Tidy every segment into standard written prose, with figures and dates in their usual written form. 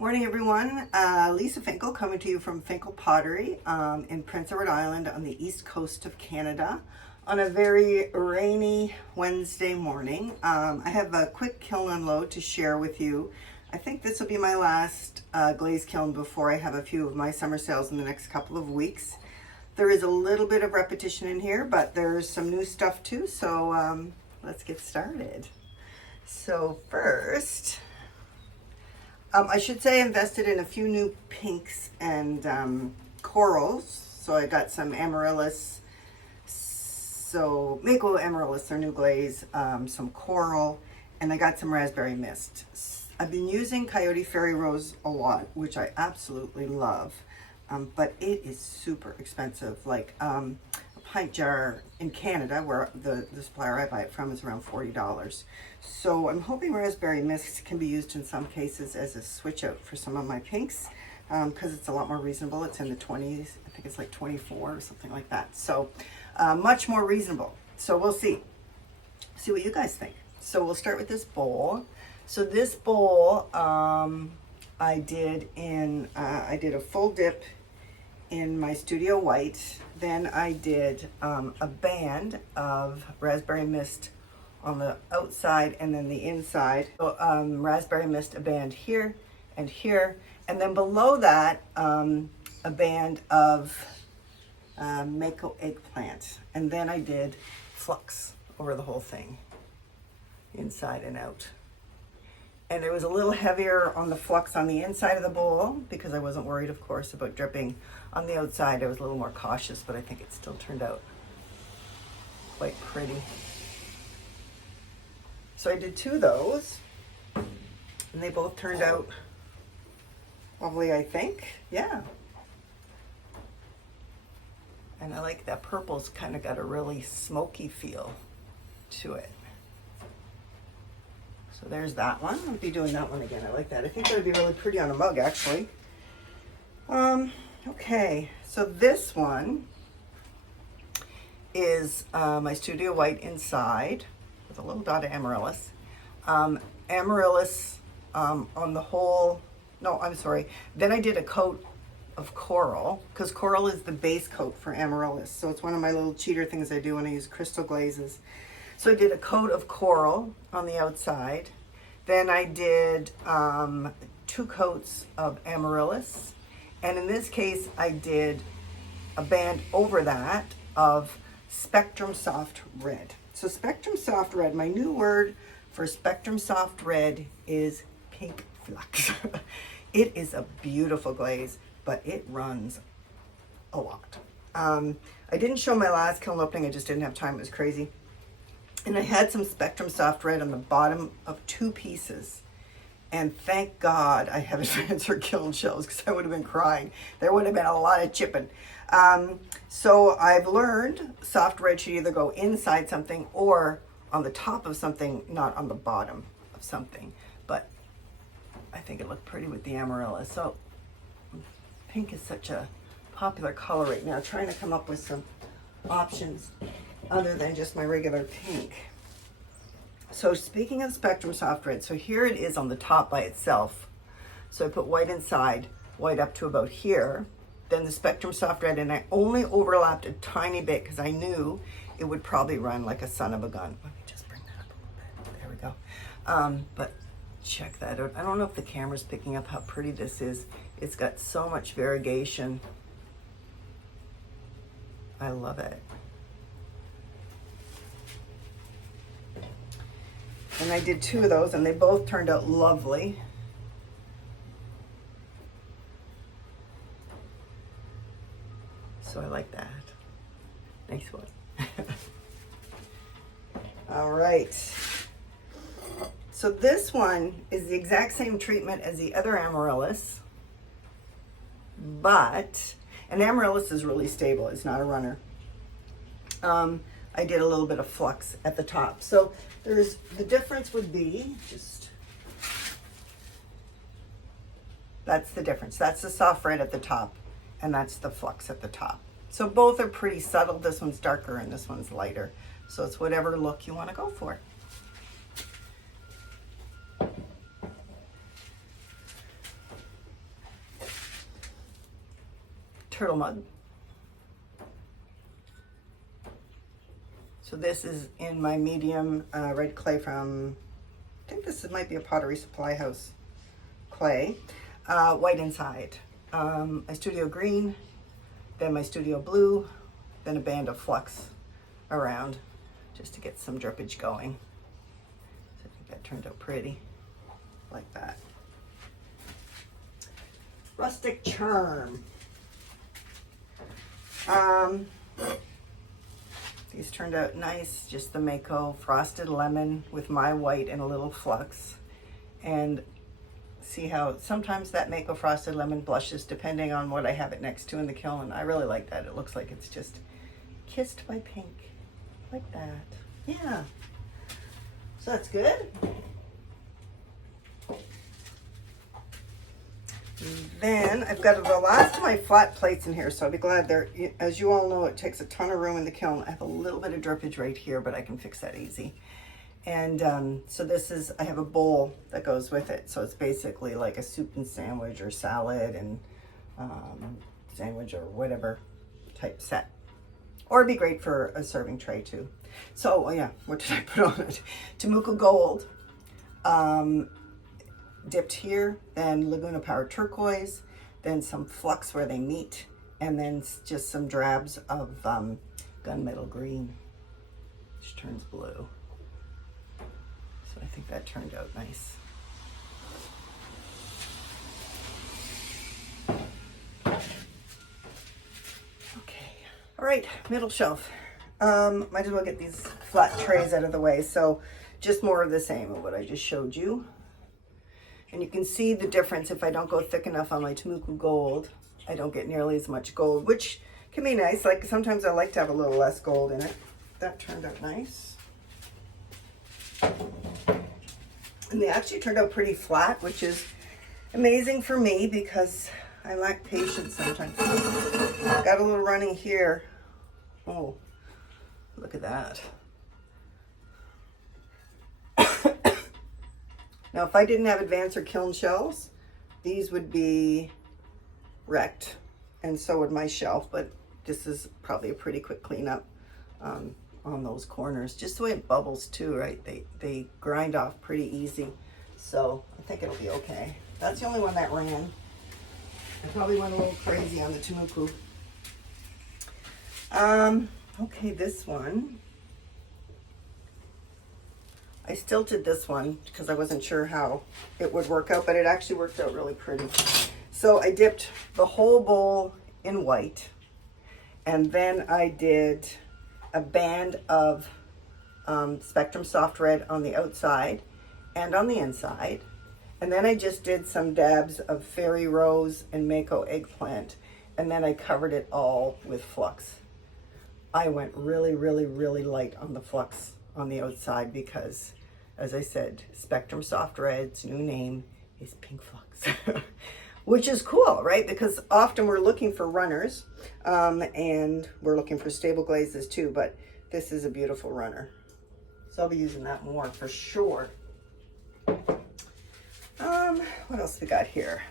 Morning everyone, Lisa Finkel coming to you from Finkel Pottery in Prince Edward Island on the east coast of Canada on a very rainy Wednesday morning. I have a quick kiln unload to share with you. I think this will be my last glaze kiln before I have a few of my summer sales in the next couple of weeks. There is a little bit of repetition in here, but there's some new stuff too, so let's get started. So first, I should say I invested in a few new pinks and corals. So I got some amaryllis, so Mako amaryllis, their new glaze, some coral, and I got some raspberry mist. I've been using Coyote Fairy Rose a lot, which I absolutely love, but it is super expensive. Like a pint jar in Canada, where the supplier I buy it from, is around $40. So I'm hoping raspberry mist can be used in some cases as a switch out for some of my pinks, because it's a lot more reasonable. It's in the 20s. I think it's like 24 or something like that. So much more reasonable. So we'll see what you guys think. So we'll start with this bowl. So this bowl I did a full dip in my Studio White. Then I did a band of raspberry mist on the outside and then the inside. So, raspberry mist, a band here and here, and then below that a band of Mako eggplant, and then I did flux over the whole thing, inside and out. And it was a little heavier on the flux on the inside of the bowl because I wasn't worried, of course, about dripping. On the outside I was a little more cautious, but I think it still turned out quite pretty. So I did two of those, and they both turned out lovely, I think. Yeah. And I like that purple's kind of got a really smoky feel to it. So there's that one. I'll be doing that one again. I like that. I think that would be really pretty on a mug, actually. Okay, so this one is my Studio White inside with a little dot of amaryllis. Amaryllis on the whole, no, I'm sorry. Then I did a coat of coral, because coral is the base coat for amaryllis. So it's one of my little cheater things I do when I use crystal glazes. So I did a coat of coral on the outside. Then I did 2 coats of amaryllis. And in this case, I did a band over that of Spectrum Soft Red. So Spectrum Soft Red, my new word for Spectrum Soft Red is pink flux. It is a beautiful glaze, but it runs a lot. I didn't show my last kiln opening, I just didn't have time, it was crazy. And I had some Spectrum Soft Red on the bottom of 2 pieces. And thank God I have advanced kiln shells, because I would have been crying. There would have been a lot of chipping. So I've learned soft red should either go inside something or on the top of something, not on the bottom of something. But I think it looked pretty with the amaryllis. So pink is such a popular color right now. Trying to come up with some options other than just my regular pink. So speaking of Spectrum Soft Red, so here it is on the top by itself. So I put white inside, white up to about here, then the Spectrum Soft Red, and I only overlapped a tiny bit because I knew it would probably run like a son of a gun. Let me just bring that up a little bit. There we go. But check that out. I don't know if the camera's picking up how pretty this is. It's got so much variegation. I love it. And I did 2 of those, and they both turned out lovely. So I like that. Nice one. All right. So this one is the exact same treatment as the other amaryllis, but an amaryllis is really stable. It's not a runner. I did a little bit of flux at the top. So the difference would be that's the difference. That's the soft red at the top, and that's the flux at the top. So both are pretty subtle. This one's darker and this one's lighter. So it's whatever look you want to go for. turtle mug. So this is in my medium red clay from, I think this might be a Pottery Supply House clay. White inside. My studio green, then my studio blue, then a band of flux around just to get some drippage going. So I think that turned out pretty, like that. Rustic Charm. These turned out nice, just the Mako frosted lemon with my white and a little flux. And see how sometimes that Mako frosted lemon blushes depending on what I have it next to in the kiln. I really like that. It looks like it's just kissed by pink, like that. Yeah, so that's good. Then I've got the last of my flat plates in here, so I'll be glad they're, as you all know, it takes a ton of room in the kiln. I have a little bit of drippage right here, but I can fix that easy. And so this is, I have a bowl that goes with it. So it's basically like a soup and sandwich or salad and sandwich or whatever type set. Or it'd be great for a serving tray too. So, oh yeah, what did I put on it? Temuco Gold. Dipped here, then Laguna Power Turquoise, then some flux where they meet, and then just some drabs of gunmetal green, which turns blue. So I think that turned out nice. Okay, all right, middle shelf. Might as well get these flat trays out of the way. So just more of the same of what I just showed you. And you can see the difference if I don't go thick enough on my Temuco Gold. I don't get nearly as much gold, which can be nice. Like sometimes I like to have a little less gold in it. That turned out nice. And they actually turned out pretty flat, which is amazing for me because I lack patience sometimes. Got a little running here. Oh, look at that. Now, if I didn't have advanced or kiln shelves, these would be wrecked, and so would my shelf, but this is probably a pretty quick cleanup on those corners. Just the way it bubbles too, right? They grind off pretty easy, so I think it'll be okay. That's the only one that ran. I probably went a little crazy on the Temuco. Okay, this one. I stilted this one because I wasn't sure how it would work out, but it actually worked out really pretty. So I dipped the whole bowl in white, and then I did a band of Spectrum Soft Red on the outside and on the inside. And then I just did some dabs of Fairy Rose and Mako Eggplant, and then I covered it all with flux. I went really, really, really light on the flux on the outside because, as I said, Spectrum Soft Red's new name is Pink Flux, which is cool, right? Because often we're looking for runners and we're looking for stable glazes too, but this is a beautiful runner. So I'll be using that more for sure. What else we got here?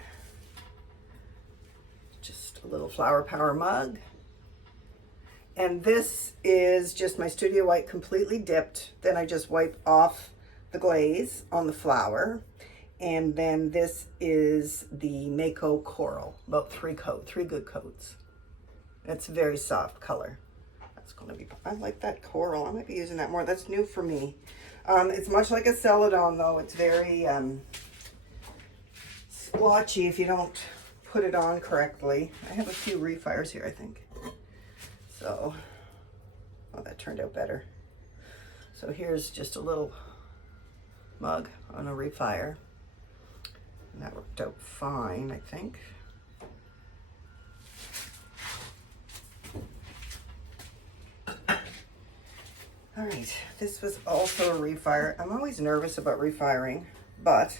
Just a little Flower Power mug. And this is just my Studio White completely dipped. Then I just wipe off the glaze on the flower. And then this is the Mako Coral, about three good coats. It's a very soft color. That's gonna be, I like that coral. I might be using that more. That's new for me. It's much like a Celadon though. It's very splotchy if you don't put it on correctly. I have a few refires here, I think. So, oh, that turned out better. So here's just a little mug on a refire. And that worked out fine, I think. All right, this was also a refire. I'm always nervous about refiring, but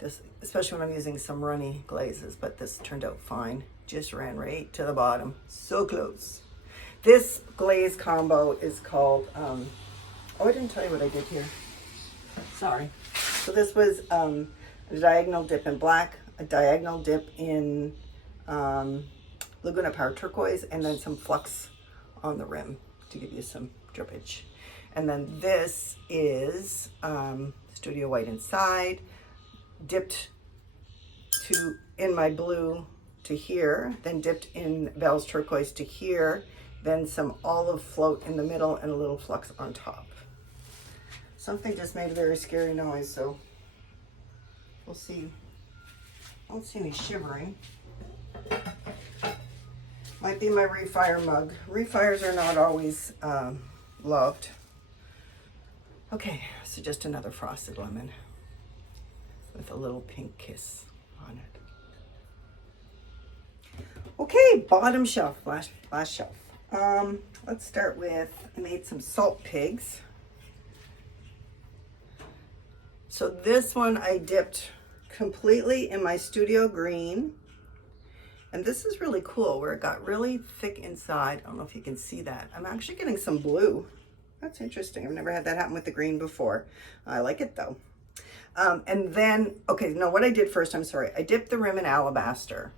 this, especially when I'm using some runny glazes, but this turned out fine. Just ran right to the bottom, so close. This glaze combo is called, oh, I didn't tell you what I did here. Sorry. So this was a diagonal dip in black, a diagonal dip in Laguna Power Turquoise, and then some flux on the rim to give you some drippage. And then this is Studio White inside, dipped in my blue to here, then dipped in Val's Turquoise to here, then some olive float in the middle and a little flux on top. Something just made a very scary noise, so we'll see. I don't see any shivering. Might be my refire mug. Refires are not always loved. Okay, so just another frosted lemon with a little pink kiss on it. Okay, bottom shelf, last shelf. Let's start with, I made some salt pigs. So this one I dipped completely in my Studio Green. And this is really cool where it got really thick inside. I don't know if you can see that. I'm actually getting some blue. That's interesting. I've never had that happen with the green before. I like it though. And then, okay, no, what I did first, I'm sorry. I dipped the rim in alabaster.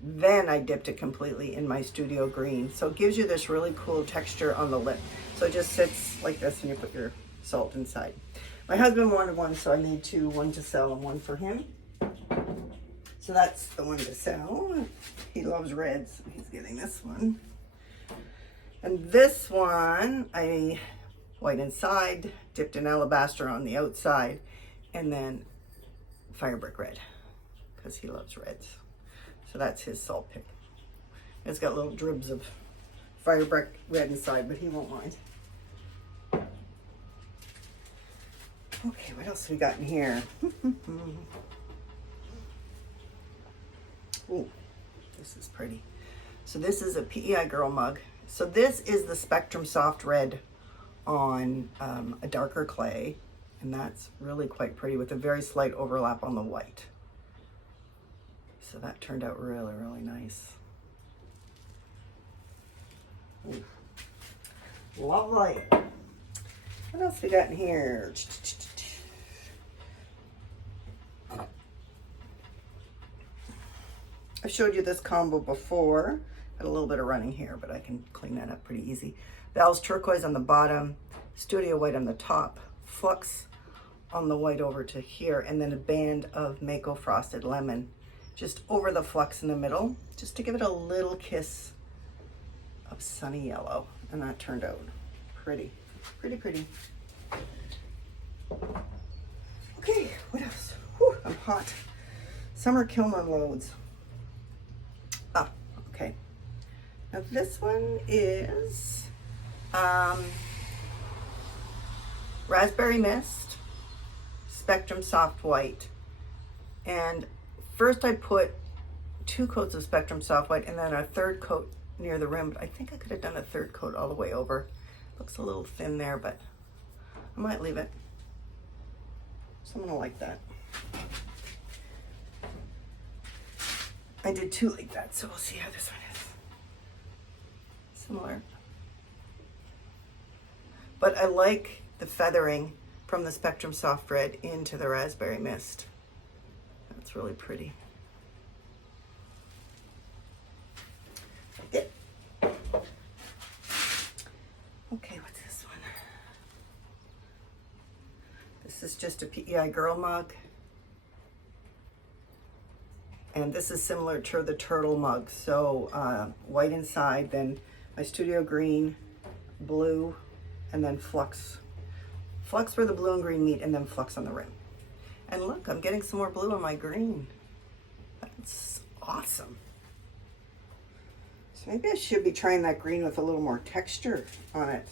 Then I dipped it completely in my Studio Green. So it gives you this really cool texture on the lip. So it just sits like this and you put your salt inside. My husband wanted one, so I made two, one to sell and one for him. So that's the one to sell. He loves reds, so he's getting this one. And this one, I white inside, dipped in alabaster on the outside, and then fire brick red, because he loves reds. So that's his salt pick. It's got little dribs of fire brick red inside, but he won't mind. Okay, what else we got in here? Oh, this is pretty. So this is a PEI Girl mug. So this is the Spectrum Soft Red on a darker clay, and that's really quite pretty with a very slight overlap on the white. So that turned out really, really nice. Ooh. Lovely. What else we got in here? I've showed you this combo before. Had a little bit of running here, but I can clean that up pretty easy. Val's Turquoise on the bottom, Studio White on the top, flux on the white over to here, and then a band of Mako Frosted Lemon just over the flux in the middle, just to give it a little kiss of sunny yellow. And that turned out pretty, pretty, pretty. Okay, what else? Whew, I'm hot. Summer Kiln loads. Ah, okay. Now this one is Raspberry Mist, Spectrum Soft White. And first I put 2 coats of Spectrum Soft White and then a third coat near the rim. But I think I could have done a third coat all the way over. Looks a little thin there, but I might leave it. Someone will like that. I did 2 like that, so we'll see how this one is. Similar. But I like the feathering from the Spectrum Soft Red into the Raspberry Mist. That's really pretty. Yeah. Okay, what's this one? This is just a PEI Girl mug. And this is similar to the turtle mug. So white inside, then my Studio Green, blue, and then flux. Flux where the blue and green meet, and then flux on the rim. And look, I'm getting some more blue on my green. That's awesome. So maybe I should be trying that green with a little more texture on it.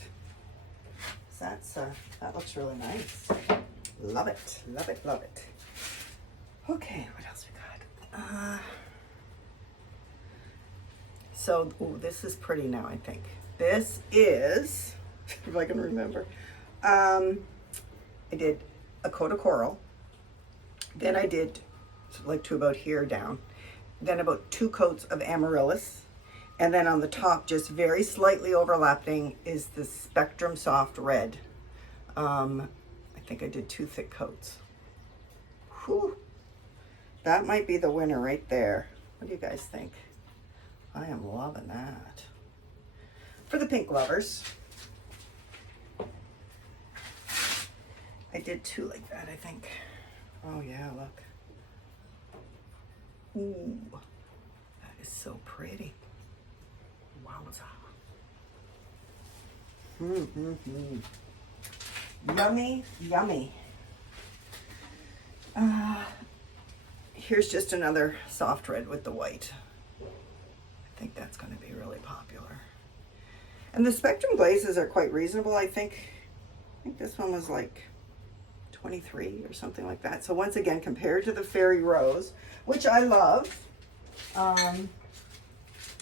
So that looks really nice. Love it, love it, love it. Okay, what else we got? So, ooh, this is pretty now, I think. This is, if I can remember, I did a coat of coral. Then I did like to about here down. Then about 2 coats of amaryllis. And then on the top, just very slightly overlapping, is the Spectrum Soft Red. I think I did 2 thick coats. Whew. That might be the winner right there. What do you guys think? I am loving that. For the pink lovers, I did two like that, I think. Oh yeah, look. Ooh, that is so pretty. Wowza. Yummy, yummy. Here's just another soft red with the white. I think that's going to be really popular. And the spectrum glazes are quite reasonable. I think this one was like 23 or something like that. So once again, compared to the Fairy Rose, which I love,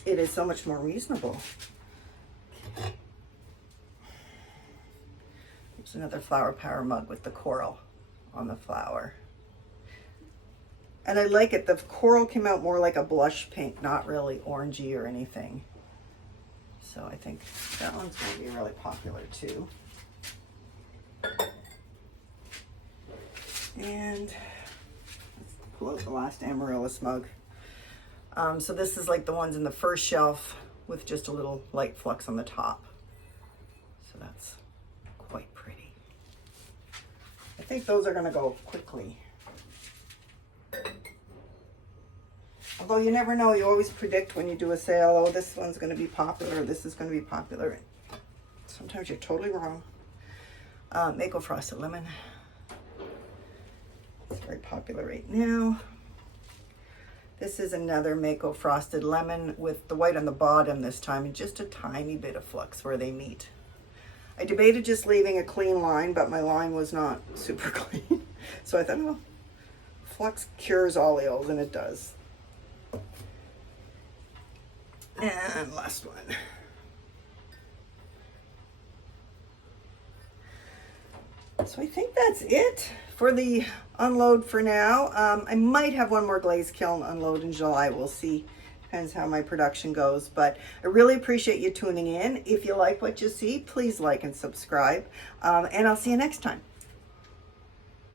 it is so much more reasonable. There's another Flower Power mug with the coral on the flower. And I like it. The coral came out more like a blush pink, not really orangey or anything. So I think that one's going to be really popular too. And let's pull out the last Amaryllis mug. So this is like the ones in the first shelf with just a little light flux on the top. So that's quite pretty. I think those are going to go quickly. Although you never know, you always predict when you do a sale, oh, this one's going to be popular, or this is going to be popular. Sometimes you're totally wrong. Mako Frosted Lemon. It's very popular right now. This is another Mako Frosted Lemon with the white on the bottom this time, and just a tiny bit of flux where they meet. I debated just leaving a clean line, but my line was not super clean. So I thought, oh, flux cures all ills, and it does. And last one. So I think that's it for the unload for now. I might have one more glaze kiln unload in July. We'll see. Depends how my production goes. But I really appreciate you tuning in. If you like what you see, please like and subscribe. And I'll see you next time.